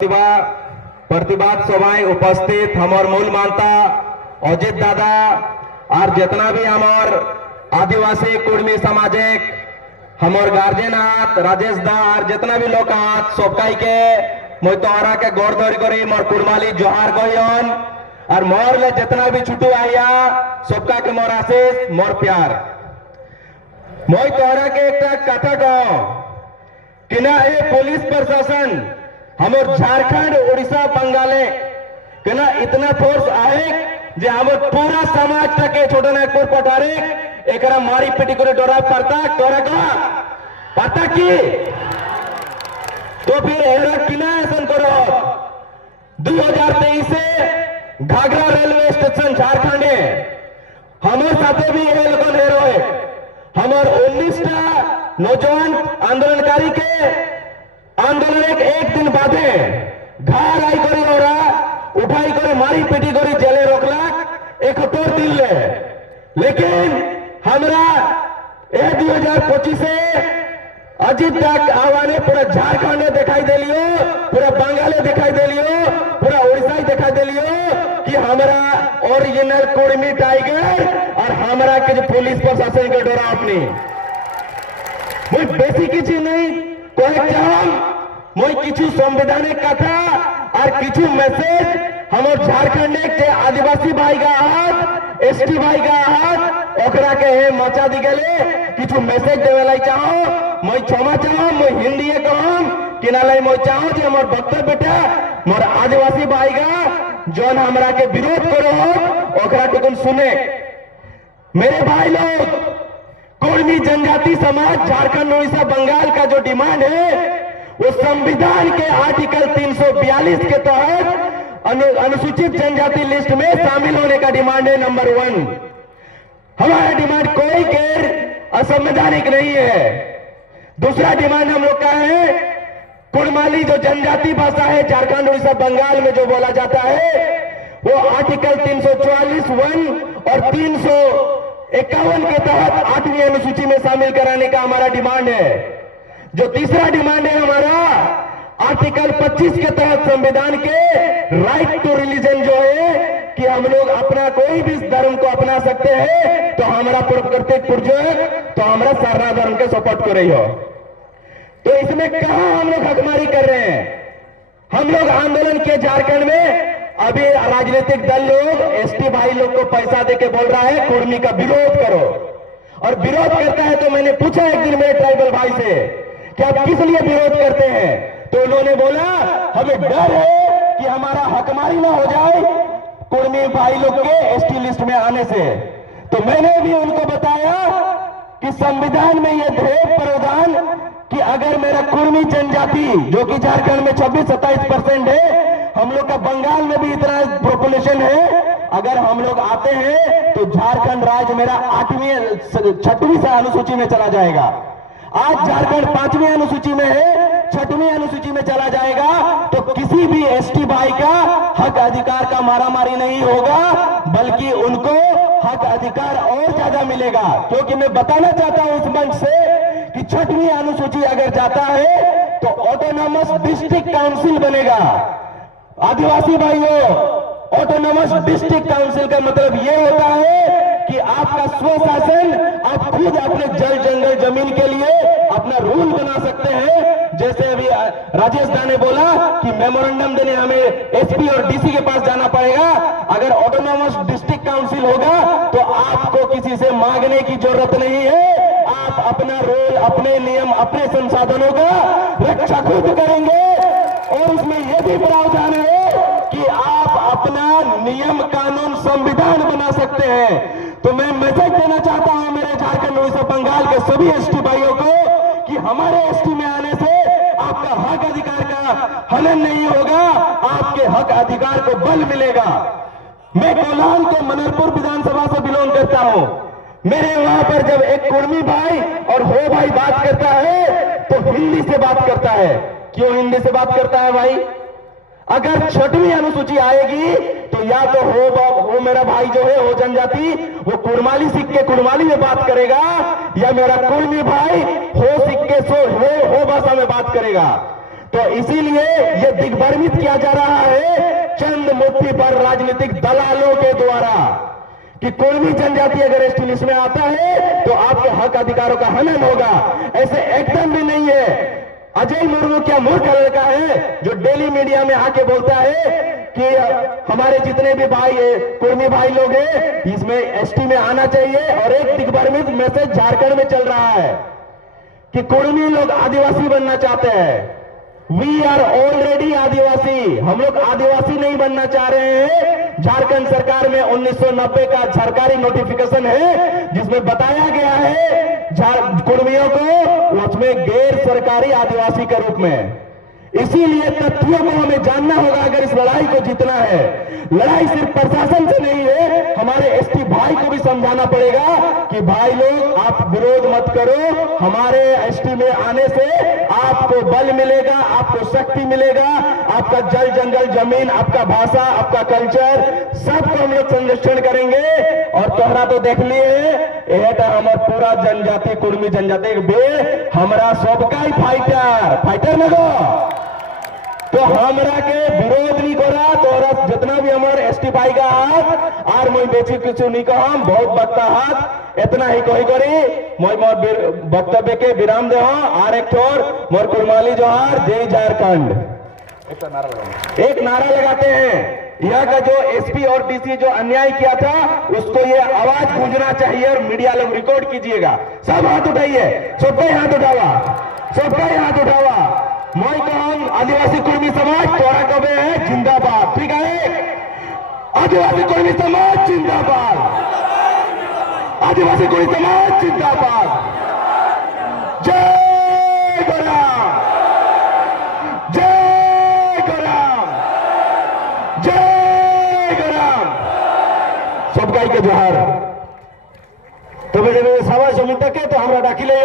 प्रतिबाद सभाएं उपस्थित हमार मूल मानता अजित दादा और जितना भी हमार आदिवासी कुर्मी समाजिक हमार गार्जियन हाथ राजेश दा और जितना भी लोग हाथ सबकाई के मैं तोहरा के गौर दौरी करी मोर कुर्माली जोहार गयन और मोर ले जितना भी छुटू आया सबका के मोर आशीष मोर प्यार मैं तोहरा के एक कथा कहो कि ना ये पुलिस प्रशासन हमार झारखंड उड़ीसा बंगाले कि ना इतना फोर्स आए जे हमार पूरा समाज तक छोटा नागपुर पठारे एकरा मारी पिटी करे डरा पड़ता तोरा का पता की तो फिर एरा किना ऐसा करो 2023 से घाघरा रेलवे स्टेशन झारखंड हमारे साथे भी ये लोग हेरो है हमार 19टा नौजवान आंदोलनकारी के आंदोलन एक दिन बाद घर आई करी और उठाई करे मारी पिटी करी जेले रोकला 71 दिन ले लेकिन हमरा 2025 से अजित तक आवाने पूरा झारखंड दिखाई दे लियो पूरा बंगाले दिखाई दे लियो पूरा उड़ीसा दिखाई दे लियो कि हमारा ओरिजिनल कुर्मी टाइगर और हमारा के जो पुलिस प्रशासन के डरा अपनी मुझ बेसी किसी नहीं कोई चाहम मैं किछु संवैधानिक कथा और किछु मैसेज हमार झारखंड के आदिवासी भाई का हाथ एसटी भाई का हाथ ओकरा के मचा दी गले किछु मैसेज देवेला चाहो मैं क्षमा चाहो मैं हिंदी कहम कि ना मैं चाहो कि हमार बक्तर बेटा मोर आदिवासी भाई का जौन हमरा के विरोध करो ओकरा टिकुन सुने मेरे भाई लोग कुर्मी जनजाति समाज झारखंड उड़ीसा बंगाल का जो डिमांड है वो संविधान के आर्टिकल 342 के तहत अनुसूचित जनजाति लिस्ट में शामिल होने का डिमांड है नंबर 1। हमारा डिमांड कोई गैर असंवैधानिक नहीं है। दूसरा डिमांड हम लोग का है कुड़माली जो जनजाति भाषा है झारखंड उड़ीसा बंगाल में जो बोला जाता है वो आर्टिकल 344(1) और 351 के तहत 8वीं अनुसूची में शामिल कराने का हमारा डिमांड है। जो तीसरा डिमांड है हमारा आर्टिकल 25 के तहत संविधान के राइट टू रिलीजन जो है कि हम लोग अपना कोई भी धर्म को अपना सकते हैं तो हमारा प्रत्येक पुरजक तो हमारा सारना धर्म के सपोर्ट कर रही हो। तो इसमें कहा हम लोग हकमारी कर रहे हैं हम लोग आंदोलन के झारखंड में अभी राजनीतिक दल लोग एसटी भाई लोग को पैसा देके बोल रहा है कुर्मी का विरोध करो और विरोध करता है। तो मैंने पूछा एक दिन मेरे ट्राइबल भाई से कि आप किस लिए विरोध करते हैं तो उन्होंने बोला हमें डर है कि हमारा हकमारी ना हो जाए कुर्मी भाई लोग के एसटी लिस्ट में आने से। तो मैंने भी उनको बताया कि संविधान में यह ध्येय प्रावधान कि अगर मेरा कुर्मी जनजाति जो कि झारखंड में 26-27% है हम लोग का बंगाल में भी इतना पॉपुलेशन है अगर हम लोग आते हैं तो झारखंड राज्य मेरा 6वीं अनुसूची में चला जाएगा। आज झारखंड 5वीं अनुसूची में है 6वीं अनुसूची में चला जाएगा तो किसी भी एसटी भाई का हक अधिकार का मारामारी नहीं होगा बल्कि उनको हक अधिकार और ज्यादा मिलेगा। क्योंकि मैं बताना चाहता हूं इस मंच से कि 6वीं अनुसूची अगर जाता है तो ऑटोनॉमस डिस्ट्रिक्ट काउंसिल बनेगा। आदिवासी भाइयों ऑटोनॉमस डिस्ट्रिक्ट काउंसिल का मतलब यह होता है कि आपका स्वशासन आप खुद अपने जल जंगल जमीन के लिए अपना रूल बना सकते हैं। जैसे अभी राजेश दा ने बोला कि मेमोरेंडम देने हमें एसपी और डीसी के पास जाना पड़ेगा। अगर ऑटोनॉमस डिस्ट्रिक्ट काउंसिल होगा तो आपको किसी से मांगने की जरूरत नहीं है। आप अपना रोल अपने नियम अपने संसाधनों का रक्षा खुद करेंगे और उसमें यह भी प्रावधान है कि आप अपना नियम कानून संविधान बना सकते हैं। तो मैं मैसेज देना चाहता हूं मेरे झारखंड उड़ीसा बंगाल के सभी एसटी भाइयों को कि हमारे एसटी में आने से आपका हक अधिकार का हनन नहीं होगा आपके हक अधिकार को बल मिलेगा। मैं कोल्हान के मनरपुर विधानसभा से बिलोंग करता हूं। मेरे वहां पर जब एक कुर्मी भाई और हो भाई बात करता है तो हिंदी से बात करता है। क्यों हिंदी से बात करता है भाई? अगर 6वीं अनुसूची आएगी तो या तो हो मेरा भाई जो है हो जनजाति वो कुड़माली सीख के कुड़माली में बात करेगा या मेरा कुर्मी भाई हो सीख के हो भाषा में बात करेगा। तो इसीलिए ये दिग्भ्रमित किया जा रहा है चंद मुट्ठी पर राजनीतिक दलालों के द्वारा कि कोई भी जनजाति अगर एसटी लिस्ट में आता है तो आपके हक अधिकारों का हनन होगा। ऐसे एकदम भी नहीं है। अजय मुर्मू क्या मूर्ख लड़का है जो डेली मीडिया में आके बोलता है कि हमारे जितने भी भाई कुर्मी भाई लोग हैं इसमें एसटी में आना चाहिए, और एक दिग्भ्रमित मैसेज झारखंड में चल रहा है कि कुर्मी लोग आदिवासी बनना चाहते हैं। वी आर ऑलरेडी आदिवासी, हम लोग आदिवासी नहीं बनना चाह रहे हैं। झारखंड सरकार में 1990 का सरकारी नोटिफिकेशन है जिसमें बताया गया है कुर्मियों को उसमें गैर सरकारी आदिवासी के रूप में। इसीलिए तथ्यों को हमें जानना होगा अगर इस लड़ाई को जीतना है। लड़ाई सिर्फ प्रशासन से नहीं है, हमारे एसटी भाई को भी समझाना पड़ेगा कि भाई लोग आप विरोध मत करो, हमारे एसटी में आने से आपको बल मिलेगा, आपको शक्ति मिलेगा, आपका जल जंगल जमीन, आपका भाषा, आपका कल्चर सबको हम लोग संरक्षण करेंगे। और तोहरा तो देख लिए हमार पूरा जनजाति कुर्मी जनजाति बे हमारा सबका ही फाइटर में गो तो हमरा के विरोध नहीं करा। तोरा जितना भी हमारे एसटी भाई का हाथ आर मैं बेची कुछ नहीं कहम, बहुत बत्ता हाथ इतना ही कही करी मैं मोर वक्तव्य के विराम दे आर एक छोर मोर कुरमाली जोहार जय झारखंड एक नारा लगाते हैं। यह का जो एसपी और डीसी जो अन्याय किया था उसको ये आवाज गूंजना चाहिए और मीडिया लोग रिकॉर्ड कीजिएगा। सब हाथ उठाइए, सबका हाथ उठावा, सबका हाथ उठावा। मैं कहूं आदिवासी कुर्मी समाज तोरा कबे है जिंदाबाद, ठीक है? आदिवासी कुर्मी समाज जिंदाबाद, आदिवासी कुर्मी समाज जिंदाबाद। जय गुलाम, जय गुलाम, जय गुलाम। सबका के जोहार। तो मेरे सभा समिति के तो हमरा डाकिले